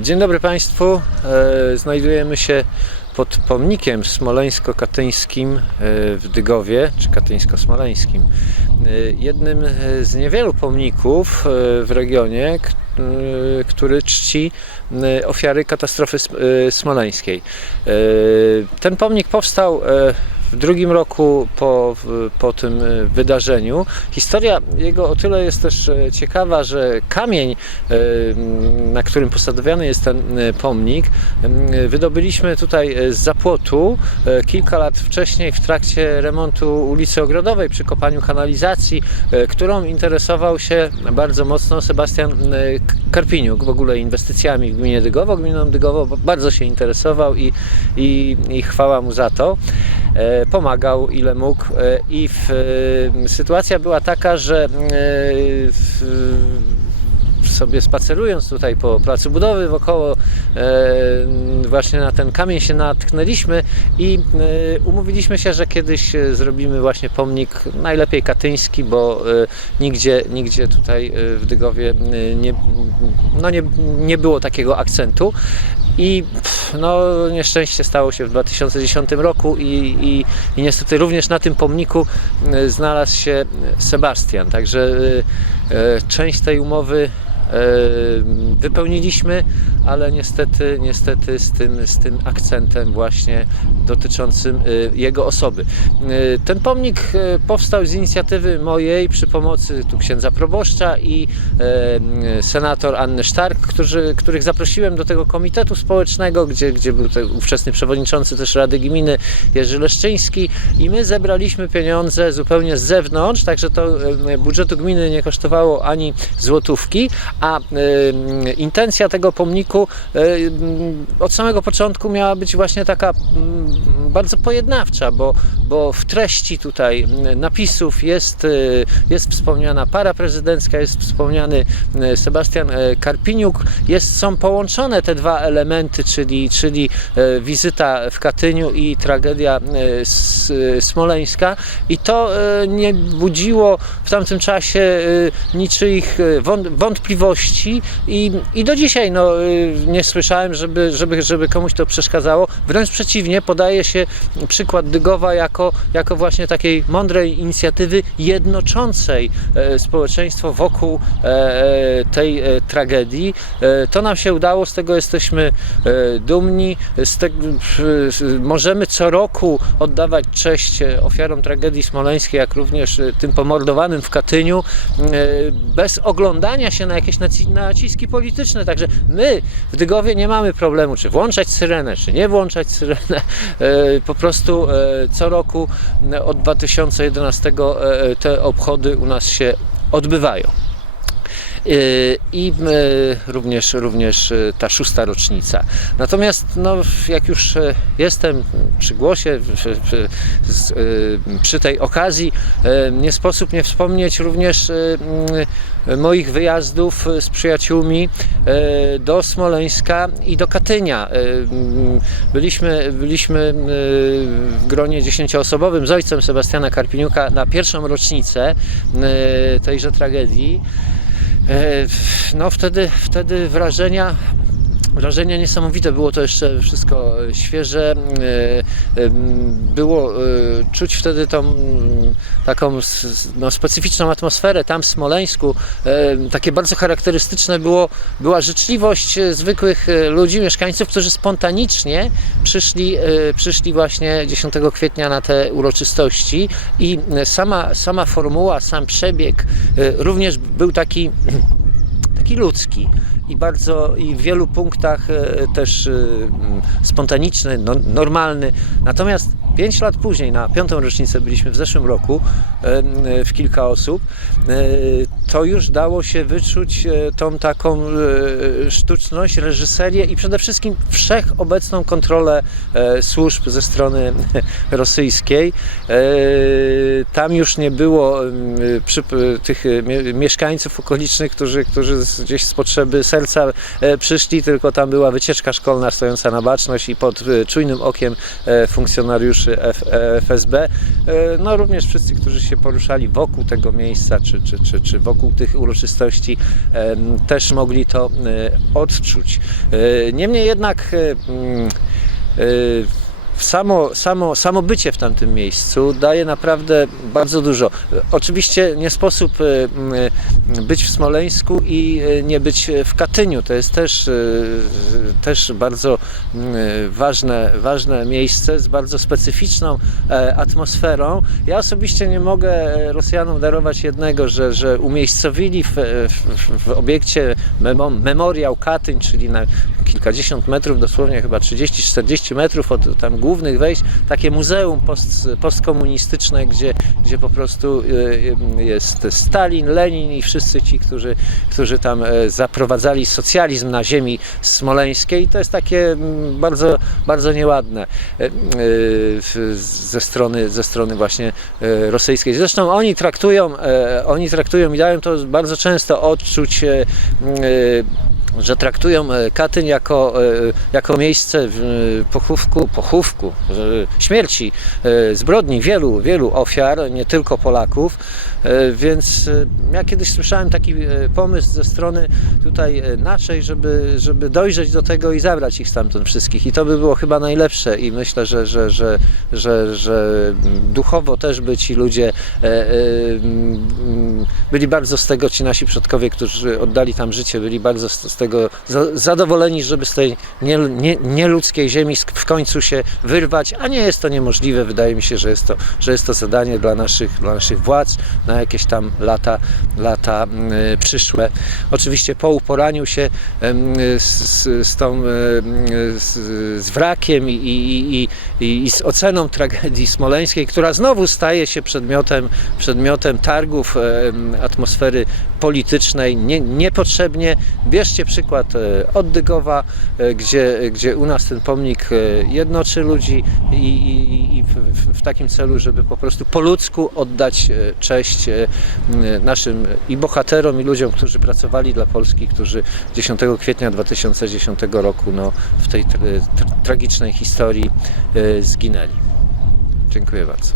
Dzień dobry Państwu. E, Znajdujemy się pod pomnikiem smoleńsko-katyńskim e, w Dygowie, czy katyńsko-smoleńskim. E, Jednym e, z niewielu pomników e, w regionie, e, który czci e, ofiary katastrofy sm- e, smoleńskiej. E, Ten pomnik powstał e, w drugim roku po, po tym e, wydarzeniu. Historia jego o tyle jest też e, ciekawa, że kamień, e, na którym posadowiony jest ten e, pomnik, wydobyliśmy tutaj z zapłotu kilka lat wcześniej w trakcie remontu ulicy Ogrodowej przy kopaniu kanalizacji, którą interesował się bardzo mocno Sebastian Karpiniuk, w ogóle inwestycjami w gminie Dygowo. Gminą Dygowo bardzo się interesował i, i, i chwała mu za to pomagał ile mógł e, i w, e, sytuacja była taka, że e, w, sobie spacerując tutaj po placu budowy wokoło e, właśnie na ten kamień się natknęliśmy i e, umówiliśmy się, że kiedyś e, zrobimy właśnie pomnik najlepiej katyński, bo e, nigdzie, nigdzie tutaj e, w Dygowie e, nie, no nie, nie było takiego akcentu. I pff, no, nieszczęście stało się w 2010 roku i, i, i niestety również na tym pomniku e, znalazł się Sebastian. Także e, e, część tej umowy wypełniliśmy, ale niestety, niestety z tym, z tym akcentem właśnie dotyczącym e, jego osoby. E, Ten pomnik e, powstał z inicjatywy mojej przy pomocy tu księdza proboszcza i senator Anny Sztark, którzy, których zaprosiłem do tego komitetu społecznego, gdzie, gdzie był ówczesny przewodniczący też Rady Gminy Jerzy Leszczyński i my zebraliśmy pieniądze zupełnie z zewnątrz, także to budżetu gminy nie kosztowało ani złotówki, a intencja tego pomniku e, m, od samego początku miała być właśnie taka mm, bardzo pojednawcza, bo, bo w treści tutaj m, napisów jest, e, jest wspomniana para prezydencka, jest wspomniany e, Sebastian Karpiniuk, jest, są połączone te dwa elementy, czyli, czyli wizyta w Katyniu i tragedia smoleńska. I to nie budziło w tamtym czasie niczyich wąt- wątpliwości. I, i do dzisiaj no, nie słyszałem, żeby, żeby, żeby komuś to przeszkadzało. Wręcz przeciwnie, podaje się przykład Dygowa jako, jako właśnie takiej mądrej inicjatywy jednoczącej e, społeczeństwo wokół e, e, tej tragedii. To nam się udało, z tego jesteśmy dumni. Te, możemy co roku oddawać cześć ofiarom tragedii smoleńskiej, jak również tym pomordowanym w Katyniu, bez oglądania się na jakieś naci- naciski polityczne. Także my w Dygowie nie mamy problemu, czy włączać syrenę, czy nie włączać syrenę. E, Po prostu e, co roku e, od 2011 e, te obchody u nas się odbywają. Yy, i e, również, również e, ta szósta rocznica. Natomiast no, jak już jestem przy głosie, przy tej okazji, nie sposób nie wspomnieć również moich wyjazdów z przyjaciółmi do Smoleńska i do Katynia. Mm, Byliśmy, byliśmy w gronie dziesięcioosobowym z ojcem Sebastiana Karpiniuka na pierwszą rocznicę tejże tragedii. E, No wtedy, wtedy wrażenia Wrażenia niesamowite, było to jeszcze wszystko e, świeże. e, em, Było e, czuć wtedy tą taką no, specyficzną atmosferę tam w Smoleńsku. E, Takie bardzo charakterystyczne było, była życzliwość e, zwykłych e, ludzi, mieszkańców, którzy spontanicznie przyszli, e, przyszli właśnie 10 kwietnia na te uroczystości i e, sama, sama formuła, sam przebieg e, również był taki taki ludzki i bardzo i w wielu punktach e, też e, spontaniczny, no, normalny. Natomiast 5 lat później, na piątą rocznicę byliśmy w zeszłym roku e, w kilka osób, e, to już dało się wyczuć e, tą taką sztuczność, reżyserię i przede wszystkim wszechobecną kontrolę służb ze strony rosyjskiej. Tam już nie było tych mie- mieszkańców okolicznych, którzy, którzy gdzieś z potrzeby serca przyszli, tylko tam była wycieczka szkolna stojąca na baczność i pod czujnym okiem funkcjonariuszy czy FSB, e, no również wszyscy, którzy się poruszali wokół tego miejsca, czy, czy, czy, czy wokół tych uroczystości, też mogli to e, odczuć. E, Niemniej jednak e, mm, e, samo, samo, samo bycie w tamtym miejscu daje naprawdę bardzo dużo. Oczywiście nie sposób e, m, być w Smoleńsku i e, nie być w Katyniu. To jest też, też bardzo ważne, ważne miejsce z bardzo specyficzną e, atmosferą. Ja osobiście nie mogę e, Rosjanom darować jednego, że, że umiejscowili w, w, w obiekcie memo, Memoriał Katyń, czyli na kilkadziesiąt metrów, dosłownie chyba 30-40 metrów od tam głównych wejść, takie muzeum post, postkomunistyczne, gdzie, gdzie po prostu e, jest Stalin, Lenin i wszyscy ci, którzy, którzy tam e, zaprowadzali socjalizm na ziemi smoleńskiej. To jest takie mm, bardzo, bardzo nieładne e, e, ze strony, ze strony właśnie rosyjskiej. Zresztą oni traktują, oni traktują i dają to bardzo często odczuć e, że traktują e, Katyń jako, e, jako miejsce e, pochówku, pochówku, śmierci, zbrodni wielu, wielu ofiar, nie tylko Polaków. Więc ja kiedyś słyszałem taki pomysł ze strony tutaj naszej, żeby, żeby dojrzeć do tego i zabrać ich stamtąd wszystkich. I to by było chyba najlepsze i myślę, że, że, że, że, że duchowo też by ci ludzie byli bardzo z tego, ci nasi przodkowie, którzy oddali tam życie, byli bardzo z tego za, zadowoleni, żeby z tej nie, nie, nieludzkiej ziemi w końcu się wyrwać, a nie jest to niemożliwe. Wydaje mi się, że jest to, że jest to zadanie dla naszych, dla naszych władz na jakieś tam lata, lata mm, przyszłe. Oczywiście po uporaniu się z, z, tą em, z, z wrakiem i, i, i, i, z oceną tragedii smoleńskiej, która znowu staje się przedmiotem, przedmiotem targów atmosfery politycznej nie, niepotrzebnie. Bierzcie przykład e, od Dygowa, e, gdzie, gdzie u nas ten pomnik e, jednoczy ludzi i, i, i w, w, takim celu, żeby po prostu po ludzku oddać cześć naszym i bohaterom, i ludziom, którzy pracowali dla Polski, którzy 10 kwietnia 2010 roku no, w tej tra- tra- tragicznej historii zginęli. Dziękuję bardzo.